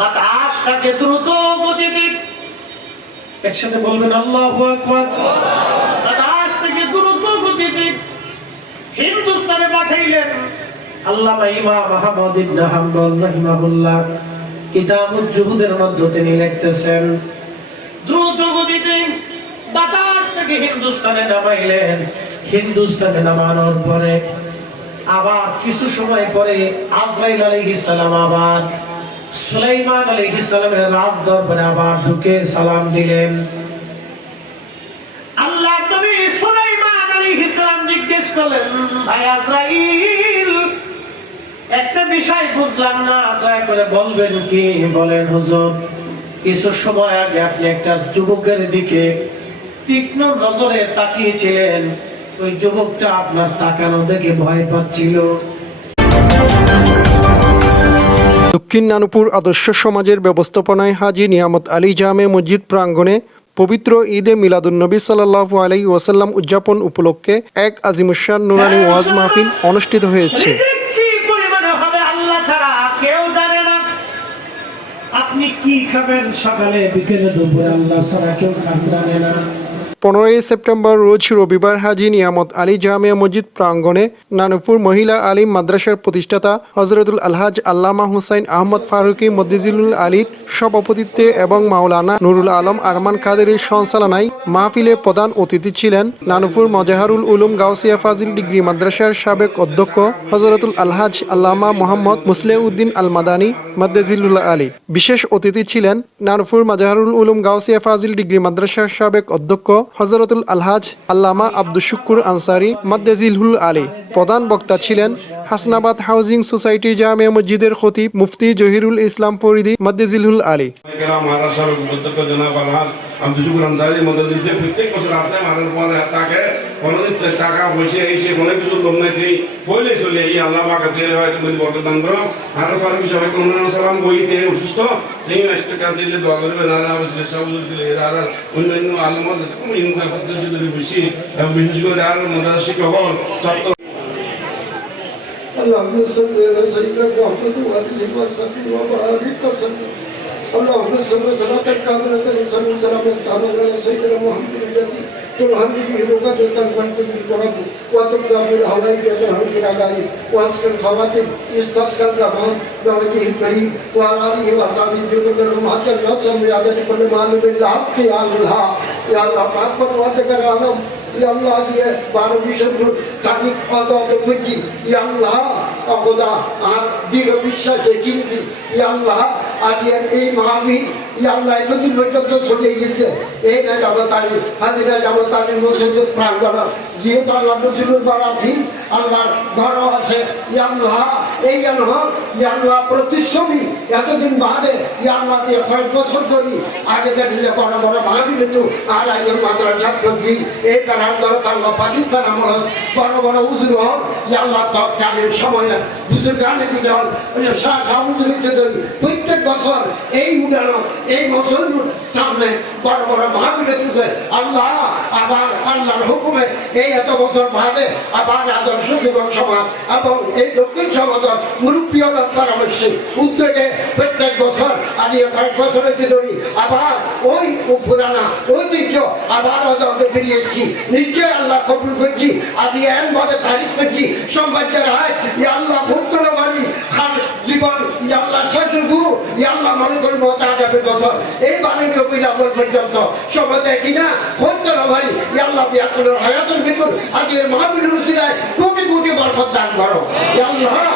বাতাসটাকে দ্রুত গতিতে, একসাথে বলবেন আল্লাহু আকবার, বাতাসটাকে দ্রুত গতিতে হিন্দুস্তানে পাঠাইলেন। আল্লামা ইমাম আহমদ ইবনে হাম্বল রাহিমাহুল্লাহ কিতাবুল জুহুদের মধ্যে তিনি লিখতেছেন, দ্রুত গতিতে বাতাস থেকে হিন্দুস্তানে নামাইলেন। হিন্দুস্তানে নামানোর পরে আবার কিছু সময় পরে আজরাইল আলাইহিস সালাম আবার সুলাইমান আলাইহিস সালামের রাজ দরবারে আবার ঢুকে সালাম দিলেন। আল্লাহ নবী সুলাইমান আলাইহিস সালাম জিজ্ঞেস করলেন, ভাই আজরাইল, একটা বিষয় বুঝলাম না, দয়া করে বলবেন কি? বলেন হুজুর, কিছু সময় আগে আপনি একটা যুবকের দিকে তীক্ষ্ণ নজরে তাকিয়েছিলেন, ওই যুবকটা আপনার তাকানো দেখে ভয় পাচ্ছিল। দক্ষিণ নানুপুর আদর্শ সমাজের ব্যবস্থাপনায় হাজী নিয়ামত আলী জামে মসজিদ প্রাঙ্গণে পবিত্র ঈদে মিলাদুন্নবী সাল্লাল্লাহু আলাইহি ওয়াসাল্লাম উদযাপন উপলক্ষে এক আজিমুশান নুরানি ওয়াজ মাহফিল অনুষ্ঠিত হয়েছে। আপনি কি খাবেন সকালে বিকেলে দুপুরে আল্লাহ ছাড়া কেউ জানে না। 15 সেপ্টেম্বর রোজ রবিবার হাজী নিয়ামত আলী জামিয়া মসজিদ প্রাঙ্গণে নানুপুর মহিলা আলিম মাদ্রাসার প্রতিষ্ঠাতা হযরতুল আলহাজ আল্লামা হুসাইন আহমদ ফারুকী মদ্দিজিলুল আলীর সভাপতিত্বে এবং মাওলানা নুরুল আলম আরমান কাদেরের সঞ্চালনায় মাহফিলে প্রধান অতিথি ছিলেন নানুপুর মজাহারুল উলুম গাউসিয়া ফাজিল ডিগ্রি মাদ্রাসার সাবেক অধ্যক্ষ হযরতুল আলহাজ আল্লামা মোহাম্মদ মুসলিউদ্দিন আল মাদানী মদ্দিজিলুল আলী। বিশেষ অতিথি ছিলেন নানুপুর মজাহারুল উলুম গাউসিয়া ফাজিল ডিগ্রি মাদ্রাসার সাবেক অধ্যক্ষ হযরতুল আলহাজ আল্লামা আব্দুল শুকুর আনসারী মদ্দিজিলুল আলী। প্রধান বক্তা ছিলেন হাসনাবাদ হাউজিং সোসাইটি জামিয়া মসজিদের খতিব মুফতি জহিরুল ইসলাম ফরিদি মদ্দিজিলুল আলী। প্রত্যেক বছর আসে মানুষ পরে তাকে কোনোদিন টাকা পয়সা এসে কোনো কিছু লোক নাকি বইলে চলে এই আল্লাহ পাকে দিয়ে হয় তুমি বরকদান করো। আরো কারো বিষয় হয়তো সালাম বইতে অসুস্থ এই টাকা দিলে দোয়া করবে না অবশ্যই সব দিলে আর অন্যান্য আলমত ইনকাম করতে যদি বেশি এবং বিশেষ করে আর মাদ্রাসা শিক্ষক ছাত্র اللهم صل على سيدنا محمد وآله وصحبه وبارك وسلم. اللهم صل صلاة كاملة وسلم سلاما تاما على سيدنا محمد الذي ترحم به رقدة تنفرد بالقرب وتقضى بالحوائج وترحم بالعلائق واسق الخواتم يستسقى الغمام بوجهه الكريم وعلى آله وأصحابه جل لهم حتى النصر بعدد كل معلوم بالحق يا الله يا الله পাক পরওয়ারদিগার আলম ইয়া আল্লাহ দিয়ে 12 বিশুদ্ধ তাকিব আদাতে খুঁজি ইয়া আল্লাহ খোদা আর দৃঢ় বিশ্বাসে কিনছি ইয়া আল্লাহ আদিয়ার এই মাহফিল ইয়া আল্লাহ এতদিন পর্যন্ত চলে গেছে এই না যাবতারি হাজিরা যাবতারি মসজিদ প্রাঙ্গণ যেহেতু আল্লাহ রসুলের দ্বার আছি আল্লাহর দ্বারও আছে ইয়া আল্লাহ এই আল্লাহ ইয়া আল্লাহ প্রতিচ্ছবি এতদিন বাদে ইয়া আল্লাহ দিয়ে কয়েক বছর ধরি আগে দেখলে বড় বড় মাহফিলে তো আর একজন মাদ্রাসা করছি এই কারণ দরকার পাকিস্তান আমল বড় বড় উজুর হল ইয়া আল্লাহ তৎকালীন সময়ে বুজুর গানে দিকে হল শাহ উজুরিতে ধরি প্রত্যেক বছর এই উদানো এই মসজিদের সামনে বড় বড় মাহফিলে দিতে আল্লাহ আবার আল্লাহর হুকুমে এই এত বছর বাদে আবার আদর্শ জীবন সমাজ এবং এই দক্ষিণ সমাজের মুরব্বীদের পরামর্শে উদ্যোগে প্রত্যেক বছর আজ কয়েক বছরের ধরি আবার ওই পুরানা ঐতিহ্য আবার ওদের ফিরিয়ে এসেছি। নিশ্চয় আল্লাহ কবুল করছি আজ এমনভাবে তারিখ করছি সম্পাদ্যের হায় ইয়া আল্লাহ ভুক্তর বাড়ি খান জীবন ইয়া আল্লাহ শ্বশুর গুরু ইয়া আল্লাহ মনে করবো তাদের বছর এই বাড়ির কপিলাবল পর্যন্ত সমাজে কিনা ভক্তর বাড়ি ইয়া আল্লাহ বিয়াকুলের হায়াতের ভিতর আজ মাহফিলের উসিলায় কোটি কোটি বরকত দান করো ইয়া আল্লাহ।